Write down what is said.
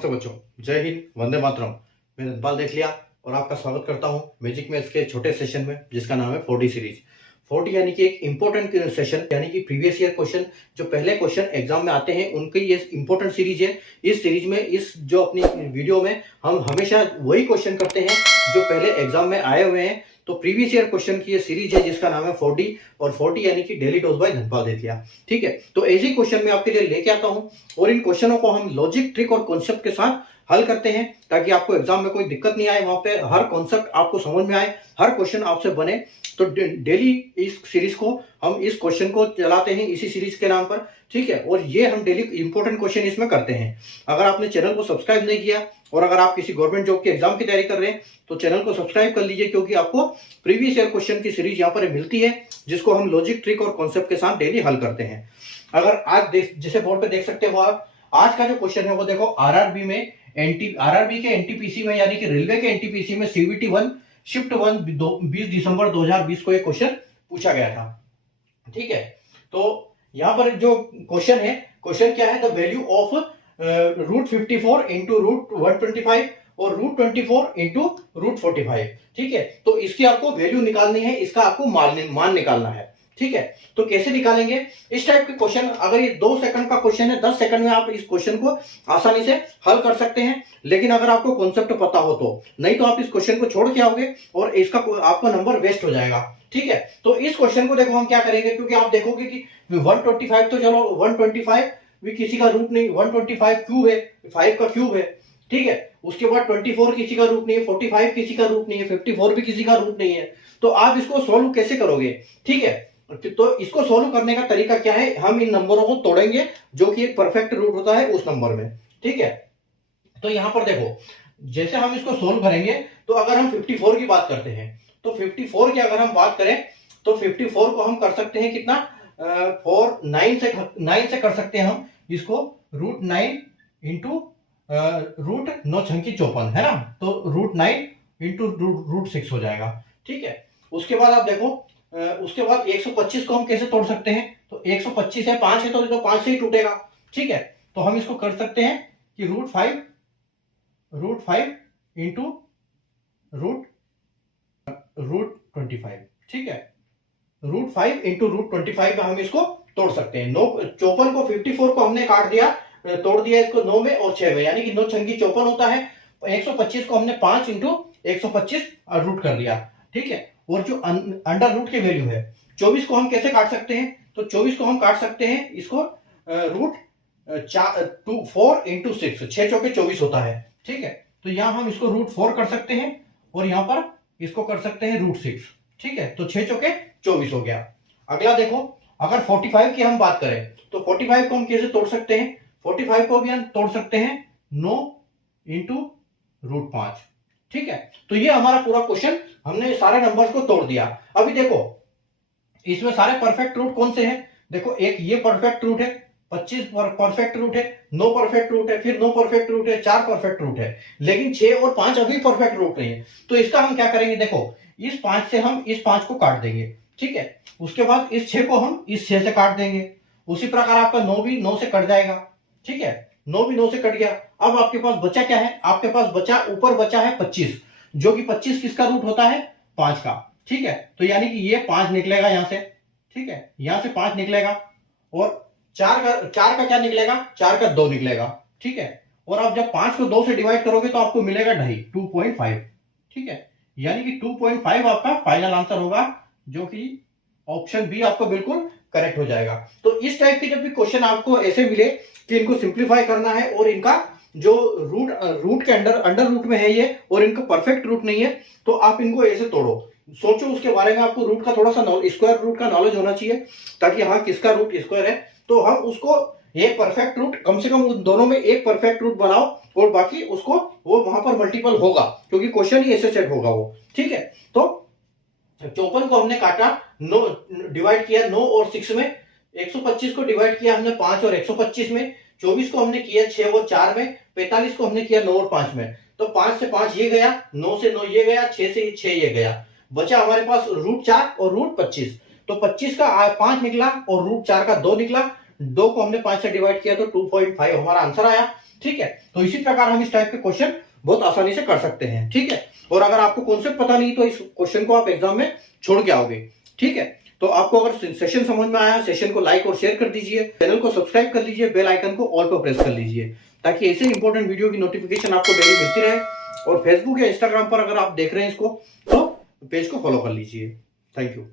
नमस्ते बच्चों, जय हिंद, वंदे मातरम। मैं नंदपाल देख लिया और आपका स्वागत करता हूं मैजिक मैथ्स के छोटे सेशन में जिसका नाम है 4D सीरीज। 4D यानी कि एक इंपॉर्टेंट सेशन, यानी कि प्रीवियस ईयर क्वेश्चन, जो पहले क्वेश्चन एग्जाम में आते हैं उनकी ये इंपॉर्टेंट सीरीज है। इस सीरीज में, इस जो अपनी वीडियो में हम हमेशा वही क्वेश्चन करते हैं जो पहले एग्जाम में आए हुए हैं। तो प्रीवियस ईयर क्वेश्चन की ये सीरीज है जिसका नाम है 4D, और 4D यानी कि डेली डोज बाय धनपाल देतिया। ठीक है, तो ऐसे क्वेश्चन मैं आपके लिए लेके आता हूं और इन क्वेश्चनों को हम लॉजिक, ट्रिक और कॉन्सेप्ट के साथ हल करते हैं ताकि आपको एग्जाम में कोई दिक्कत नहीं आए। वहां पे हर कॉन्सेप्ट आपको समझ में आए, हर क्वेश्चन आपसे बने। तो डेली इस सीरीज को हम इस क्वेश्चन को चलाते हैं इसी सीरीज के नाम पर। ठीक है, और ये हम डेली इंपॉर्टेंट क्वेश्चन इसमें करते हैं। अगर आपने चैनल को सब्सक्राइब नहीं किया और अगर आप किसी गवर्नमेंट जॉब के एग्जाम की तैयारी कर रहे हैं तो चैनल को सब्सक्राइब कर लीजिए, क्योंकि आपको प्रीवियस ईयर क्वेश्चन की सीरीज यहाँ पर मिलती है जिसको हम लॉजिक, ट्रिक और कॉन्सेप्ट के साथ डेली हल करते हैं। अगर आज जैसे बोर्ड पे देख सकते हो आप, आज का जो क्वेश्चन है वो देखो, आरआरबी के एनटीपीसी में, यानी कि रेलवे के एनटीपीसी में सीवीटी 1 शिफ्ट 1 20 दिसंबर 2020 को एक क्वेश्चन पूछा गया था। ठीक है, तो यहां पर जो क्वेश्चन है, क्वेश्चन क्या है, the value of root 54 into root 125 और रूट 24 इंटू रूट 45। ठीक है, तो इसकी आपको वैल्यू निकालनी है, इसका आपको मान निकालना है। ठीक है, तो कैसे निकालेंगे इस टाइप के क्वेश्चन? अगर ये 2 सेकंड का क्वेश्चन है, 10 सेकंड में आप इस क्वेश्चन को आसानी से हल कर सकते हैं, लेकिन अगर आपको कॉन्सेप्ट पता हो तो। नहीं तो आप इस क्वेश्चन को छोड़ के आओगे और इसका आपका नंबर वेस्ट हो जाएगा। ठीक है, तो इस क्वेश्चन को देखो हम क्या करेंगे, क्योंकि आप देखोगे कि 125 तो चलो 125 भी किसी का रूट नहीं, 125 क्यूब है, 5 का क्यूब है। ठीक है, उसके बाद 24 किसी का रूट नहीं है, 45 किसी का रूट नहीं है, 54 भी किसी का रूट नहीं है। तो आप इसको सोल्व कैसे करोगे? ठीक है, तो इसको सोल्व करने का तरीका क्या है, हम इन नंबरों को तोड़ेंगे जो कि एक परफेक्ट रूट होता है उस नंबर में। ठीक है, तो यहां पर देखो, जैसे हम इसको सोल्व करेंगे तो अगर हम 54 की बात करते हैं तो 54 की अगर हम बात करें तो 54 को हम कर सकते हैं कितना, 9 से कर सकते हैं हम इसको, रूट 9 इंटू रूट 9 छंकी 54 है ना, तो रूट 9 इंटू रूट 6 हो जाएगा। ठीक है, उसके बाद आप देखो, उसके बाद 125 को हम कैसे तोड़ सकते हैं, तो 125 है, 5 है तो 5 से ही टूटेगा। ठीक है, तो हम इसको कर सकते हैं कि रूट 5 इंटू रूट 25। ठीक है, रूट 5 इंटू रूट 25 में हम इसको तोड़ सकते हैं। 54 को 54 को हमने काट दिया, तोड़ दिया इसको 9 में और 6 में, यानी कि 9 छंगी 54 होता है। 125 को हमने 5 इंटू 125 रूट कर लिया। ठीक है, और जो अंडर रूट की वैल्यू है 24 को हम कैसे काट सकते हैं, तो 24 को हम काट सकते हैं इसको रूट 4 इंटू 6, 6 चौके 24 होता है। ठीक है, तो यहां हम इसको रूट 4 कर सकते हैं और यहां पर इसको कर सकते हैं रूट 6। ठीक है, तो 6 चौके 24 हो गया। अगला देखो, अगर 45 की हम बात करें तो 45 को हम कैसे तोड़ सकते हैं, 45 को भी हम तोड़ सकते हैं 9 इंटू रूट 5। ठीक है, तो ये हमारा पूरा क्वेश्चन, हमने सारे नंबर्स को तोड़ दिया। अभी देखो इसमें सारे परफेक्ट रूट कौन से हैं, देखो एक ये परफेक्ट रूट है, 25 परफेक्ट रूट है, 9 परफेक्ट रूट है, फिर 9 परफेक्ट रूट है, 4 परफेक्ट रूट है, लेकिन 6 और 5 अभी परफेक्ट रूट नहीं है। तो इसका हम क्या करेंगे, देखो इस 5 से हम इस 5 को काट देंगे। ठीक है, उसके बाद इस 6 को हम इस 6 से काट देंगे। उसी प्रकार आपका 9 भी 9 से कट जाएगा। ठीक है, 9 भी 9 से कट गया। अब आपके पास बचा क्या है, आपके पास बचा, ऊपर बचा है 25, जो कि 25 किसका रूट होता है, 5 का। ठीक है, तो यानी कि ये 5 निकलेगा यहां से। ठीक है, यहां से 5 निकलेगा और 4 का क्या निकलेगा, 4 का 2 निकलेगा। ठीक है, और आप जब 5 को 2 से डिवाइड करोगे तो आपको मिलेगा 2.5। ठीक है, यानी कि 2.5 आपका फाइनल आंसर होगा, जो कि ऑप्शन बी आपको बिल्कुल करेक्ट हो जाएगा। तो इस टाइप के जब भी क्वेश्चन आपको ऐसे मिले कि इनको सिंप्लीफाई करना है और इनका जो रूट के अंडर रूट में है ये, और इनका परफेक्ट रूट नहीं है, तो आप इनको ऐसे तोड़ो, सोचो उसके बारे में। आपको रूट का थोड़ा सा स्क्वायर रूट का नॉलेज होना चाहिए, ताकि हाँ किसका रूट स्क्वायर है, तो हम उसको एक परफेक्ट रूट, कम से कम उन दोनों में एक परफेक्ट रूट बनाओ और बाकी उसको वो वहां पर मल्टीपल होगा, क्योंकि क्वेश्चन ही ऐसे सेट होगा वो। ठीक है, तो 54 को हमने काटा, 9 डिवाइड किया 9 और 6 में, 125 को डिवाइड किया हमने 5 और 125 में, 24 को हमने किया 6 और 4 में, 45 को हमने किया 9 और 5 में। तो 5 से 5 ये गया, 9 से 9 ये गया, 6 से 6 ये गया, बचा हमारे पास रूट 4 और रूट 25। तो 25 का 5 निकला और रूट 4 का 2 निकला, 2 को हमने 5 से डिवाइड किया तो 2.5 हमारा आंसर आया। ठीक है, तो इसी प्रकार हम इस टाइप के क्वेश्चन बहुत आसानी से कर सकते हैं। ठीक है, और अगर आपको कॉन्सेप्ट पता नहीं तो इस क्वेश्चन को आप एग्जाम में छोड़ के आओगे। ठीक है, तो आपको अगर सेशन समझ में आया, सेशन को लाइक और शेयर कर दीजिए, चैनल को सब्सक्राइब कर लीजिए, बेल आइकन को ऑल पर प्रेस कर लीजिए, ताकि ऐसे इंपॉर्टेंट वीडियो की नोटिफिकेशन आपको डेली मिलती रहे। और फेसबुक या इंस्टाग्राम पर अगर आप देख रहे हैं इसको तो पेज को फॉलो कर लीजिए। Thank you.